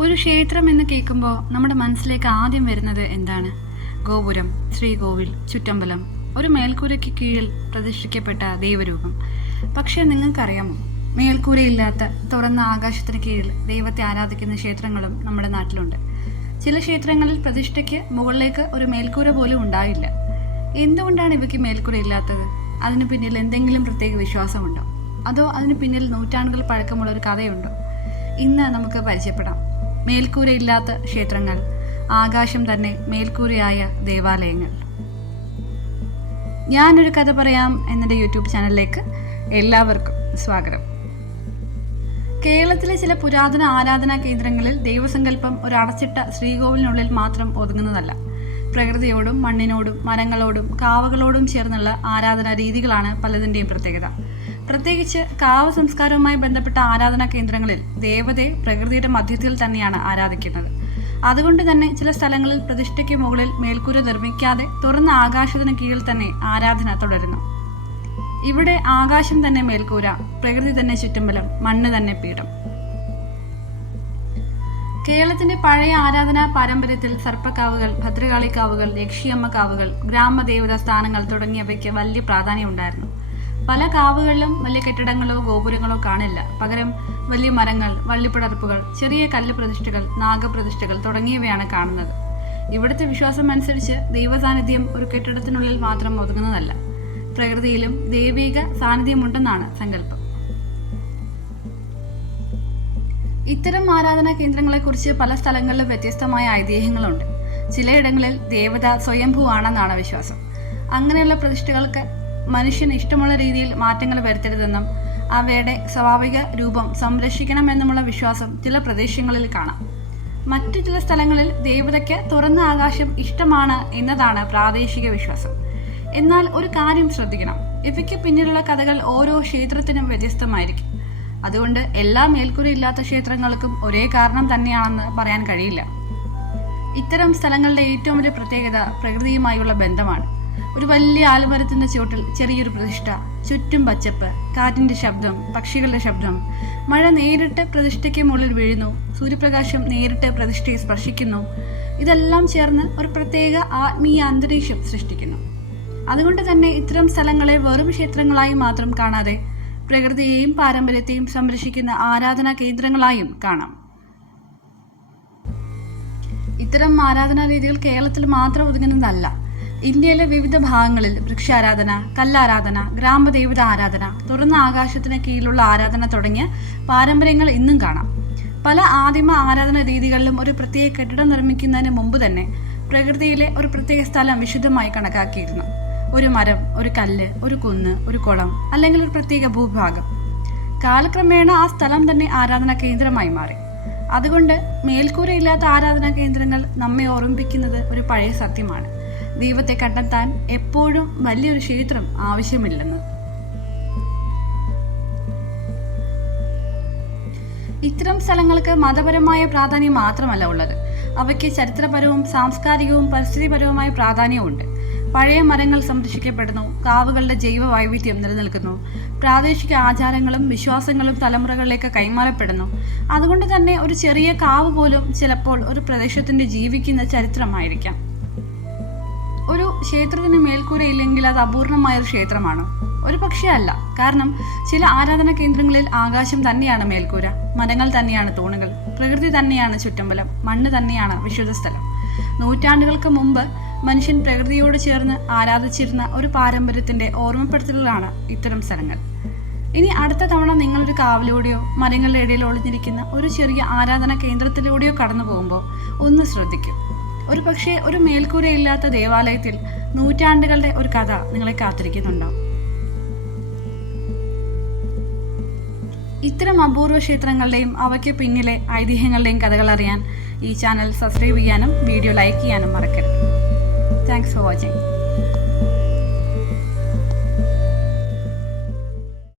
ഒരു ക്ഷേത്രം എന്ന് കേൾക്കുമ്പോൾ നമ്മുടെ മനസ്സിലേക്ക് ആദ്യം വരുന്നത് എന്താണ്? ഗോപുരം, ശ്രീകോവിൽ, ചുറ്റമ്പലം, ഒരു മേൽക്കൂരയ്ക്ക് കീഴിൽ പ്രതിഷ്ഠിക്കപ്പെട്ട ദൈവരൂപം. പക്ഷേ നിങ്ങൾക്കറിയാമോ, മേൽക്കൂരയില്ലാത്ത തുറന്ന ആകാശത്തിന് കീഴിൽ ദൈവത്തെ ആരാധിക്കുന്ന ക്ഷേത്രങ്ങളും നമ്മുടെ നാട്ടിലുണ്ട്. ചില ക്ഷേത്രങ്ങളിൽ പ്രതിഷ്ഠയ്ക്ക് മുകളിലേക്ക് ഒരു മേൽക്കൂര പോലും ഉണ്ടാവില്ല. എന്തുകൊണ്ടാണ് ഇവയ്ക്ക് മേൽക്കൂര ഇല്ലാത്തത്? അതിന് പിന്നിൽ എന്തെങ്കിലും പ്രത്യേക വിശ്വാസമുണ്ടോ? അതോ അതിന് പിന്നിൽ നൂറ്റാണ്ടുകൾ പഴക്കമുള്ള ഒരു കഥയുണ്ടോ? ഇന്ന് നമുക്ക് പരിചയപ്പെടാം മേൽക്കൂരയില്ലാത്ത ക്ഷേത്രങ്ങൾ, ആകാശം തന്നെ മേൽക്കൂരയായ ദേവാലയങ്ങൾ. ഞാനൊരു കഥ പറയാം എന്നെ യൂട്യൂബ് ചാനലിലേക്ക് എല്ലാവർക്കും സ്വാഗതം. കേരളത്തിലെ ചില പുരാതന ആരാധനാ കേന്ദ്രങ്ങളിൽ ദൈവസങ്കല്പം ഒരു അടച്ചിട്ട ശ്രീകോവിലിനുള്ളിൽ മാത്രം ഒതുങ്ങുന്നതല്ല. പ്രകൃതിയോടും മണ്ണിനോടും മരങ്ങളോടും കാവകളോടും ചേർന്നുള്ള ആരാധനാ രീതികളാണ് പലതിൻ്റെയും പ്രത്യേകത. പ്രത്യേകിച്ച് കാവ സംസ്കാരവുമായി ബന്ധപ്പെട്ട ആരാധനാ കേന്ദ്രങ്ങളിൽ ദേവതയെ പ്രകൃതിയുടെ മധ്യത്തിൽ തന്നെയാണ് ആരാധിക്കുന്നത്. അതുകൊണ്ട് തന്നെ ചില സ്ഥലങ്ങളിൽ പ്രതിഷ്ഠയ്ക്ക് മുകളിൽ മേൽക്കൂര നിർമ്മിക്കാതെ തുറന്ന ആകാശത്തിന് കീഴിൽ തന്നെ ആരാധന തുടരുന്നു. ഇവിടെ ആകാശം തന്നെ മേൽക്കൂര, പ്രകൃതി തന്നെ ചുറ്റമ്പലം, മണ്ണ് തന്നെ പീഠം. കേരളത്തിന്റെ പഴയ ആരാധനാ പാരമ്പര്യത്തിൽ സർപ്പക്കാവുകൾ, ഭദ്രകാളിക്കാവുകൾ, യക്ഷിയമ്മ കാവുകൾ, ഗ്രാമദേവതാ സ്ഥാനങ്ങൾ തുടങ്ങിയവയ്ക്ക് വലിയ പ്രാധാന്യം ഉണ്ടായിരുന്നു. പല കാവുകളിലും വലിയ കെട്ടിടങ്ങളോ ഗോപുരങ്ങളോ കാണില്ല. പകരം വലിയ മരങ്ങൾ, വള്ളിപ്പടർപ്പുകൾ, ചെറിയ കല്ല് പ്രതിഷ്ഠകൾ, നാഗപ്രതിഷ്ഠകൾ തുടങ്ങിയവയാണ് കാണുന്നത്. ഇവിടുത്തെ വിശ്വാസം അനുസരിച്ച് ദൈവസാന്നിധ്യം ഒരു കെട്ടിടത്തിനുള്ളിൽ മാത്രം ഒതുങ്ങുന്നതല്ല. പ്രകൃതിയിലും ദൈവിക സാന്നിധ്യമുണ്ടെന്നാണ് സങ്കല്പം. ഇത്തരം ആരാധനാ കേന്ദ്രങ്ങളെക്കുറിച്ച് പല സ്ഥലങ്ങളിലും വ്യത്യസ്തമായ ഐതിഹ്യങ്ങളുണ്ട്. ചിലയിടങ്ങളിൽ ദേവത സ്വയംഭൂ ആണെന്നാണ് വിശ്വാസം. അങ്ങനെയുള്ള പ്രതിഷ്ഠകൾക്ക് മനുഷ്യന് ഇഷ്ടമുള്ള രീതിയിൽ മാറ്റങ്ങൾ വരുത്തരുതെന്നും അവയുടെ സ്വാഭാവിക രൂപം സംരക്ഷിക്കണമെന്നുമുള്ള വിശ്വാസം ചില പ്രദേശങ്ങളിൽ കാണാം. മറ്റു ചില സ്ഥലങ്ങളിൽ ദേവതയ്ക്ക് തുറന്ന ആകാശം ഇഷ്ടമാണ് എന്നതാണ് പ്രാദേശിക വിശ്വാസം. എന്നാൽ ഒരു കാര്യം ശ്രദ്ധിക്കണം, ഇവയ്ക്ക് പിന്നിലുള്ള കഥകൾ ഓരോ ക്ഷേത്രത്തിനും വ്യത്യസ്തമായിരിക്കും. അതുകൊണ്ട് എല്ലാ മേൽക്കൂരയില്ലാത്ത ക്ഷേത്രങ്ങൾക്കും ഒരേ കാരണം തന്നെയാണെന്ന് പറയാൻ കഴിയില്ല. ഇത്തരം സ്ഥലങ്ങളുടെ ഏറ്റവും വലിയ പ്രത്യേകത പ്രകൃതിയുമായുള്ള ബന്ധമാണ്. ഒരു വലിയ ആൽമരത്തിന്റെ ചുവട്ടിൽ ചെറിയൊരു പ്രതിഷ്ഠ, ചുറ്റും പച്ചപ്പ്, കാറ്റിന്റെ ശബ്ദം, പക്ഷികളുടെ ശബ്ദം, മഴ നേരിട്ട് പ്രതിഷ്ഠയ്ക്ക് മുകളിൽ വീഴുന്നു, സൂര്യപ്രകാശം നേരിട്ട് പ്രതിഷ്ഠയെ സ്പർശിക്കുന്നു. ഇതെല്ലാം ചേർന്ന് ഒരു പ്രത്യേക ആത്മീയ അന്തരീക്ഷം സൃഷ്ടിക്കുന്നു. അതുകൊണ്ട് തന്നെ ഇത്തരം സ്ഥലങ്ങളെ വെറും ക്ഷേത്രങ്ങളായി മാത്രം കാണാതെ പ്രകൃതിയെയും പാരമ്പര്യത്തെയും സംരക്ഷിക്കുന്ന ആരാധനാ കേന്ദ്രങ്ങളായും കാണാം. ഇത്തരം ആരാധനാ രീതികൾ കേരളത്തിൽ മാത്രം ഒതുങ്ങുന്നതല്ല. ഇന്ത്യയിലെ വിവിധ ഭാഗങ്ങളിൽ വൃക്ഷാരാധന, കല്ലാരാധന, ഗ്രാമദേവത ആരാധന, തുറന്ന ആകാശത്തിന് കീഴിലുള്ള ആരാധന തുടങ്ങിയ പാരമ്പര്യങ്ങൾ ഇന്നും കാണാം. പല ആദിമ ആരാധന രീതികളിലും ഒരു പ്രത്യേക കെട്ടിടം നിർമ്മിക്കുന്നതിന് മുമ്പ് തന്നെ പ്രകൃതിയിലെ ഒരു പ്രത്യേക സ്ഥലം വിശുദ്ധമായി കണക്കാക്കിയിരുന്നു. ഒരു മരം, ഒരു കല്ല്, ഒരു കുന്ന്, ഒരു കുളം, അല്ലെങ്കിൽ ഒരു പ്രത്യേക ഭൂഭാഗം. കാലക്രമേണ ആ സ്ഥലം തന്നെ ആരാധനാ കേന്ദ്രമായി മാറി. അതുകൊണ്ട് മേൽക്കൂരയില്ലാത്ത ആരാധനാ കേന്ദ്രങ്ങൾ നമ്മെ ഓർമ്മിപ്പിക്കുന്നത് ഒരു പഴയ സത്യമാണ്: ദൈവത്തെ കണ്ടെത്താൻ എപ്പോഴും വലിയൊരു ക്ഷേത്രം ആവശ്യമില്ലെന്ന്. ഇത്തരം സ്ഥലങ്ങൾക്ക് മതപരമായ പ്രാധാന്യം മാത്രമല്ല ഉള്ളത്, അവയ്ക്ക് ചരിത്രപരവും സാംസ്കാരികവും പരിസ്ഥിതിപരവുമായ പ്രാധാന്യമുണ്ട്. പഴയ മരങ്ങൾ സംരക്ഷിക്കപ്പെടുന്നു, കാവുകളുടെ ജൈവ വൈവിധ്യം നിലനിൽക്കുന്നു, പ്രാദേശിക ആചാരങ്ങളും വിശ്വാസങ്ങളും തലമുറകളിലേക്ക് കൈമാറപ്പെടുന്നു. അതുകൊണ്ട് തന്നെ ഒരു ചെറിയ കാവ് പോലും ചിലപ്പോൾ ഒരു പ്രദേശത്തിന്റെ ജീവിക്കുന്ന ചരിത്രമായിരിക്കാം. ഒരു ക്ഷേത്രത്തിന് മേൽക്കൂര ഇല്ലെങ്കിൽ അത് അപൂർണമായൊരു ക്ഷേത്രമാണോ? ഒരു പക്ഷേ അല്ല. കാരണം ചില ആരാധനാ കേന്ദ്രങ്ങളിൽ ആകാശം തന്നെയാണ് മേൽക്കൂര, മരങ്ങൾ തന്നെയാണ് തൂണുകൾ, പ്രകൃതി തന്നെയാണ് ചുറ്റമ്പലം, മണ്ണ് തന്നെയാണ് വിശുദ്ധ സ്ഥലം. നൂറ്റാണ്ടുകൾക്ക് മുമ്പ് മനുഷ്യൻ പ്രകൃതിയോട് ചേർന്ന് ആരാധിച്ചിരുന്ന ഒരു പാരമ്പര്യത്തിന്റെ ഓർമ്മപ്പെടുത്തലുകളാണ് ഇത്തരം സ്ഥലങ്ങൾ. ഇനി അടുത്ത തവണ നിങ്ങളൊരു കാവിലൂടെയോ മരങ്ങളുടെ ഇടയിൽ ഒളിഞ്ഞിരിക്കുന്ന ഒരു ചെറിയ ആരാധനാ കേന്ദ്രത്തിലൂടെയോ കടന്നു പോകുമ്പോൾ ഒന്ന് ശ്രദ്ധിക്കും. ഒരു പക്ഷേ ഒരു മേൽക്കൂരയില്ലാത്ത ദേവാലയത്തിൽ നൂറ്റാണ്ടുകളുടെ ഒരു കഥ നിങ്ങളെ കാത്തിരിക്കുന്നുണ്ടാവും. ഇത്തരം അപൂർവ ക്ഷേത്രങ്ങളുടെയും അവയ്ക്ക് പിന്നിലെ ഐതിഹ്യങ്ങളുടെയും കഥകൾ അറിയാൻ ഈ ചാനൽ സബ്സ്ക്രൈബ് ചെയ്യാനും വീഡിയോ ലൈക്ക് ചെയ്യാനും മറക്കരുത്. Thanks for watching.